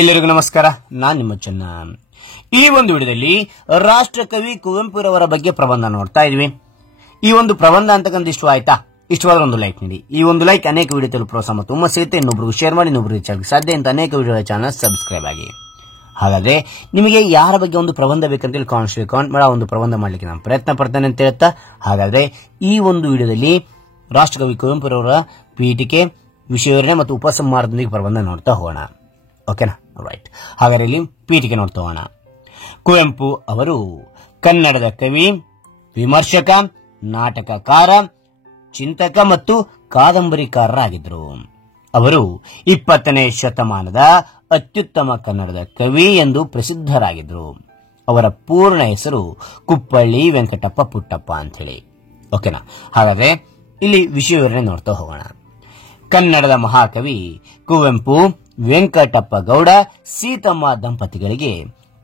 ಎಲ್ಲರಿಗೂ ನಮಸ್ಕಾರ. ನಾನು ನಿಮ್ಮ ಚೆನ್ನ. ಈ ಒಂದು ವಿಡಿಯೋದಲ್ಲಿ ರಾಷ್ಟ್ರಕವಿ ಕುವೆಂಪುರವರ ಬಗ್ಗೆ ಪ್ರಬಂಧ ನೋಡ್ತಾ ಇದ್ವಿ. ಈ ಒಂದು ಪ್ರಬಂಧ ಅಂತಕ್ಕಂಥ ಇಷ್ಟವಾಯ್ತಾ? ಇಷ್ಟವಾದ್ರೆ ಒಂದು ಲೈಕ್ ನೀಡಿ. ಈ ಒಂದು ಲೈಕ್ ಅನೇಕ ವಿಡಿಯೋ ತಲುಪಲು ಪ್ರೋತ್ಸಾಹ ಮತ್ತು ಹುಮ್ಮಸ್ ಸಿಗುತ್ತೆ. ಇನ್ನೊಬ್ರಿಗೆ ಶೇರ್ ಮಾಡಿ, ಇನ್ನೊಬ್ರಿಗೆ ಚಾನಲ್ ಸಾಧ್ಯ ಅಂತ ಅನೇಕ ವಿಡಿಯೋ ಚಾನಲ್ ಸಬ್ಸ್ಕ್ರೈಬ್ ಆಗಿ. ಹಾಗಾದ್ರೆ ನಿಮಗೆ ಯಾರ ಬಗ್ಗೆ ಒಂದು ಪ್ರಬಂಧ ಬೇಕಂತೇಳಿ ಕಾಮೆಂಟ್ ಮಾಡಿ ಒಂದು ಪ್ರಬಂಧ ಮಾಡಲಿಕ್ಕೆ ನಾನು ಪ್ರಯತ್ನ ಪಡ್ತೇನೆ ಅಂತ ಹೇಳ್ತಾ, ಹಾಗಾದ್ರೆ ಈ ಒಂದು ವಿಡಿಯೋದಲ್ಲಿ ರಾಷ್ಟ್ರಕವಿ ಕುವೆಂಪುರವರ ಪೀಠಿಕೆ, ವಿಷಯವರ್ಣನೆ ಮತ್ತು ಉಪಸಂಹಾರದೊಂದಿಗೆ ಪ್ರಬಂಧ ನೋಡ್ತಾ ಹೋಗೋಣ. ಓಕೆನಾ? ರೈಟ್. ಹಾಗಾದ್ರೆ ಇಲ್ಲಿ ಪೀಠಿಕೆ ನೋಡ್ತಾ ಹೋಗೋಣ. ಕುವೆಂಪು ಅವರು ಕನ್ನಡದ ಕವಿ, ವಿಮರ್ಶಕ, ನಾಟಕಕಾರ, ಚಿಂತಕ ಮತ್ತು ಕಾದಂಬರಿಕಾರರಾಗಿದ್ದರು. ಅವರು 20ನೇ ಶತಮಾನದ ಅತ್ಯುತ್ತಮ ಕನ್ನಡದ ಕವಿ ಎಂದು ಪ್ರಸಿದ್ಧರಾಗಿದ್ದರು. ಅವರ ಪೂರ್ಣ ಹೆಸರು ಕುಪ್ಪಳ್ಳಿ ವೆಂಕಟಪ್ಪ ಪುಟ್ಟಪ್ಪ ಅಂತ ಹೇಳಿ. ಓಕೆನಾ? ಹಾಗಾದ್ರೆ ಇಲ್ಲಿ ವಿಷಯವನ್ನೇ ನೋಡ್ತಾ ಹೋಗೋಣ. ಕನ್ನಡದ ಮಹಾಕವಿ ಕುವೆಂಪು ವೆಂಕಟಪ್ಪ ಗೌಡ ಸೀತಮ್ಮ ದಂಪತಿಗಳಿಗೆ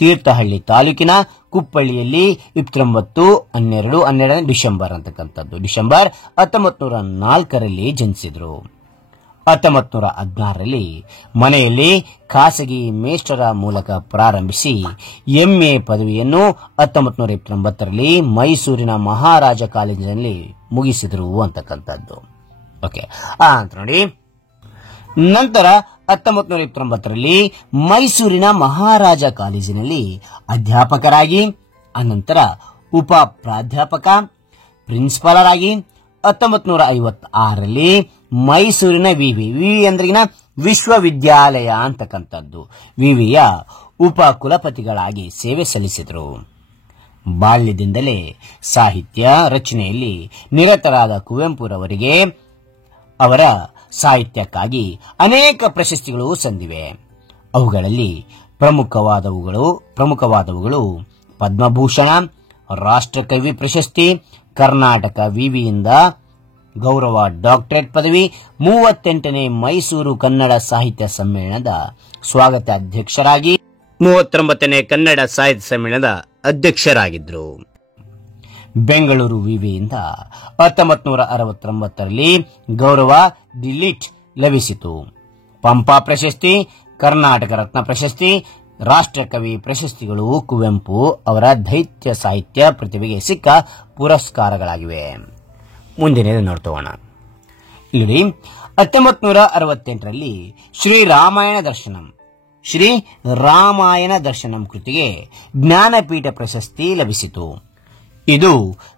ತೀರ್ಥಹಳ್ಳಿ ತಾಲೂಕಿನ ಕುಪ್ಪಳ್ಳಿಯಲ್ಲಿ 12 ಡಿಸೆಂಬರ್ ಅಂತಕ್ಕಂಥದ್ದು ಡಿಸೆಂಬರ್ 1904 ಜನಿಸಿದರು. 1916 ಮನೆಯಲ್ಲಿ ಖಾಸಗಿ ಮೇಷ್ಟರ ಮೂಲಕ ಪ್ರಾರಂಭಿಸಿ ಎಂಎ ಪದವಿಯನ್ನು 1929 ಮೈಸೂರಿನ ಮಹಾರಾಜ ಕಾಲೇಜಿನಲ್ಲಿ ಮುಗಿಸಿದರು ಅಂತಕ್ಕಂಥದ್ದು. ಓಕೆ, ಅಂತ ನೋಡಿ. ನಂತರ 1929 ಮೈಸೂರಿನ ಮಹಾರಾಜ ಕಾಲೇಜಿನಲ್ಲಿ ಅಧ್ಯಾಪಕರಾಗಿ, ಅನಂತರ ಉಪ ಪ್ರಾಧ್ಯಾಪಕ, ಪ್ರಿನ್ಸಿಪಾಲರ್ ಆಗಿ 1956 ಮೈಸೂರಿನ ವಿವಿ ಅಂದ್ರಿನ ವಿಶ್ವವಿದ್ಯಾಲಯ ಅಂತಕ್ಕಂಥದ್ದು ವಿವಿಯ ಉಪ ಕುಲಪತಿಗಳಾಗಿ ಸೇವೆ ಸಲ್ಲಿಸಿದರು. ಬಾಲ್ಯದಿಂದಲೇ ಸಾಹಿತ್ಯ ರಚನೆಯಲ್ಲಿ ನಿರತರಾದ ಕುವೆಂಪುರವರಿಗೆ ಅವರ ಸಾಹಿತ್ಯಕ್ಕಾಗಿ ಅನೇಕ ಪ್ರಶಸ್ತಿಗಳು ಸಂದಿವೆ. ಅವುಗಳಲ್ಲಿ ಪ್ರಮುಖವಾದವುಗಳು ಪದ್ಮಭೂಷಣ, ರಾಷ್ಟ್ರಕವಿ ಪ್ರಶಸ್ತಿ, ಕರ್ನಾಟಕ ವಿವಿಯಿಂದ ಗೌರವ ಡಾಕ್ಟರೇಟ್ ಪದವಿ, 38ನೇ ಮೈಸೂರು ಕನ್ನಡ ಸಾಹಿತ್ಯ ಸಮ್ಮೇಳನದ ಸ್ವಾಗತ ಅಧ್ಯಕ್ಷರಾಗಿ, 39ನೇ ಕನ್ನಡ ಸಾಹಿತ್ಯ ಸಮ್ಮೇಳನದ ಅಧ್ಯಕ್ಷರಾಗಿದ್ದರು. ಬೆಂಗಳೂರು ವಿವಿಯಿಂದ 1969 ಗೌರವ ಡಿಲಿಟ್ ಲಭಿಸಿತು. ಪಂಪ ಪ್ರಶಸ್ತಿ, ಕರ್ನಾಟಕ ರತ್ನ ಪ್ರಶಸ್ತಿ, ರಾಷ್ಟ್ರಕವಿ ಪ್ರಶಸ್ತಿಗಳು ಕುವೆಂಪು ಅವರ ದೈತ್ಯ ಸಾಹಿತ್ಯ ಪ್ರತಿಭೆಗೆ ಸಿಕ್ಕ ಪುರಸ್ಕಾರಗಳಾಗಿವೆ. ಮುಂದಿನ ನೋಡ್ತೋಣ. ಇಲ್ಲಿ 1968 ಶ್ರೀ ರಾಮಾಯಣ ದರ್ಶನಂ ಕೃತಿಗೆ ಜ್ಞಾನಪೀಠ ಪ್ರಶಸ್ತಿ ಲಭಿಸಿತು. ಇದು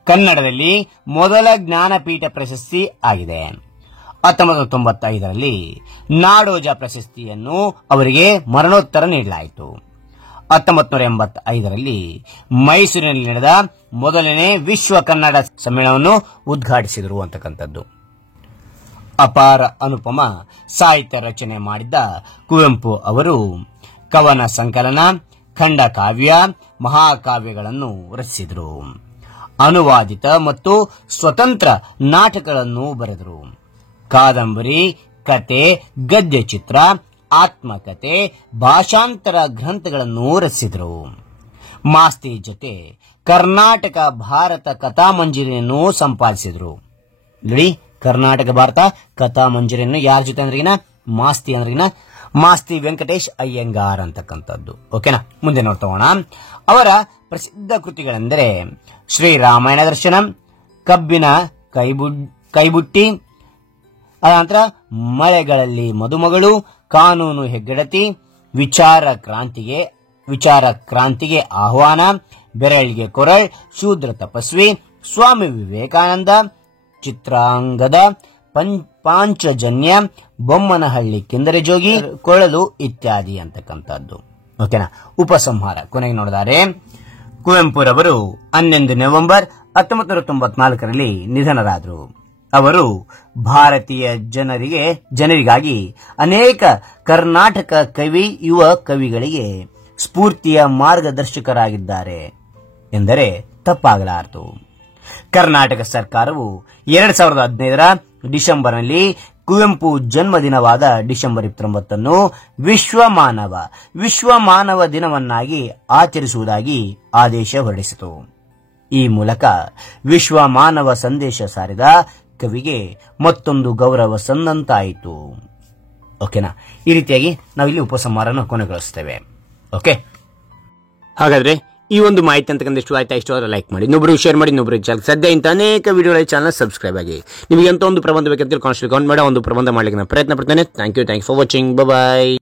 ಕನ್ನಡದಲ್ಲಿ ಮೊದಲ ಜ್ಞಾನಪೀಠ ಪ್ರಶಸ್ತಿ ಆಗಿದೆ. 1995 ನಾಡೋಜ ಪ್ರಶಸ್ತಿಯನ್ನು ಅವರಿಗೆ ಮರಣೋತ್ತರ ನೀಡಲಾಯಿತು. 1985 ಮೈಸೂರಿನಲ್ಲಿ ನಡೆದ ಮೊದಲನೇ ವಿಶ್ವ ಕನ್ನಡ ಸಮ್ಮೇಳನವನ್ನು ಉದ್ಘಾಟಿಸಿದರು ಅಂತಕ್ಕಂಥದ್ದು. ಅಪಾರ ಅನುಪಮ ಸಾಹಿತ್ಯ ರಚನೆ ಮಾಡಿದ್ದ ಕುವೆಂಪು ಅವರು ಕವನ ಸಂಕಲನ, ಖಂಡಕಾವ್ಯ, ಮಹಾಕಾವ್ಯಗಳನ್ನು ರಚಿಸಿದರು. ಅನುವಾದಿತ ಮತ್ತು ಸ್ವತಂತ್ರ ನಾಟಕಗಳನ್ನು ಬರೆದರು. ಕಾದಂಬರಿ, ಕತೆ, ಗದ್ಯ ಚಿತ್ರ, ಆತ್ಮಕತೆ, ಭಾಷಾಂತರ ಗ್ರಂಥಗಳನ್ನು ರಚಿಸಿದರು. ಮಾಸ್ತಿ ಜೊತೆ ಕರ್ನಾಟಕ ಭಾರತ ಕಥಾಮಂಜರಿಯನ್ನು ಸಂಪಾದಿಸಿದರು. ನೋಡಿ, ಕರ್ನಾಟಕ ಭಾರತ ಕಥಾಮಂಜರಿಯನ್ನು ಯಾರ ಜೊತೆ ಅಂದ್ರಿಗಿನ ಮಾಸ್ತಿ ಅಂದ್ರಿಗಿನ ಮಾಸ್ತಿ ವೆಂಕಟೇಶ್ ಅಯ್ಯಂಗಾರ್ ಅಂತಕ್ಕಂಥದ್ದು. ಓಕೆನಾ? ಮುಂದೆ ನೋಡ್ತೋಣ. ಅವರ ಪ್ರಸಿದ್ಧ ಕೃತಿಗಳೆಂದರೆ ಶ್ರೀರಾಮಾಯಣ ದರ್ಶನಂ, ಕಬ್ಬಿನ ಕೈಬುಟ್ಟಿ, ಅನಂತರ ಮಳೆಗಳಲ್ಲಿ ಮದುಮಗಳು, ಕಾನೂನು ಹೆಗ್ಗಡತಿ, ವಿಚಾರ ಕ್ರಾಂತಿಗೆ ಆಹ್ವಾನ, ಬೆರಳಿಗೆ ಕೊರಳ್, ಶೂದ್ರ ತಪಸ್ವಿ, ಸ್ವಾಮಿ ವಿವೇಕಾನಂದ, ಚಿತ್ರಾಂಗದ, ಪಾಂಚಜನ್ಯ, ಬೊಮ್ಮನಹಳ್ಳಿ ಕಿಂದರೆ ಜೋಗಿ, ಕೊಳಲು ಇತ್ಯಾದಿ ಅಂತಕ್ಕಂಥದ್ದು. ಓಕೆನಾ? ಉಪಸಂಹಾರ ಕೊನೆಗೆ ನೋಡಿದರೆ ಕುವೆಂಪುರವರು 11 ನವೆಂಬರ್ 1994 ನಿಧನರಾದರು. ಅವರು ಭಾರತೀಯ ಜನರಿಗಾಗಿ ಅನೇಕ ಕರ್ನಾಟಕ ಯುವ ಕವಿಗಳಿಗೆ ಸ್ಫೂರ್ತಿಯ ಮಾರ್ಗದರ್ಶಕರಾಗಿದ್ದಾರೆ ಎಂದರೆ ತಪ್ಪಾಗಲಾರದು. ಕರ್ನಾಟಕ ಸರ್ಕಾರವು 2015 ಡಿಸೆಂಬರ್ನಲ್ಲಿ ಕುವೆಂಪು ಜನ್ಮದಿನವಾದ ಡಿಸೆಂಬರ್ 29 ವಿಶ್ವ ಮಾನವ ದಿನವನ್ನಾಗಿ ಆಚರಿಸುವುದಾಗಿ ಆದೇಶ ಹೊರಡಿಸಿತು. ಈ ಮೂಲಕ ವಿಶ್ವ ಮಾನವ ಸಂದೇಶ ಸಾರಿದ ಕವಿಗೆ ಮತ್ತೊಂದು ಗೌರವ ಸಂದಂತಾಯಿತು. ಓಕೆನಾ. ಈ ರೀತಿಯಾಗಿ ನಾವಿಲ್ಲಿ ಉಪಸಂಹಾರನ ಕೊನೆಗೊಳಿಸ್ತೇವೆ. ಓಕೆ, ಹಾಗಾದ್ರೆ ಈ ಒಂದು ಮಾಹಿತಿ ಅಂತಕ್ಕಂಥ ಇಷ್ಟವಾದ್ರೆ ಲೈಕ್ ಮಾಡಿ, ಇನ್ನೊಬ್ರು ಶೇರ್ ಮಾಡಿ, ಇನ್ನೊಬ್ರು ಸದ್ಯ ಇಂಥ ಅನೇಕ ವಿಡಿಯೋಗಳ ಚಾನಲ್ ಸಬ್ಸ್ಕ್ರೈಬ್ ಆಗಿ. ನಿಮಗೆ ಅಂತ ಒಂದು ಪ್ರಬಂಧ ಬೇಕಂತ ಕಾನ್ಸ್ಟೆಂಟ್ ಕಮೆಂಟ್ ಮಾಡಿ ಒಂದು ಪ್ರಬಂಧ ಮಾಡ್ಲಿಕ್ಕೆ ನಾನು ಪ್ರಯತ್ನ ಪಡ್ತೇನೆ. Thank you for watching. Bye.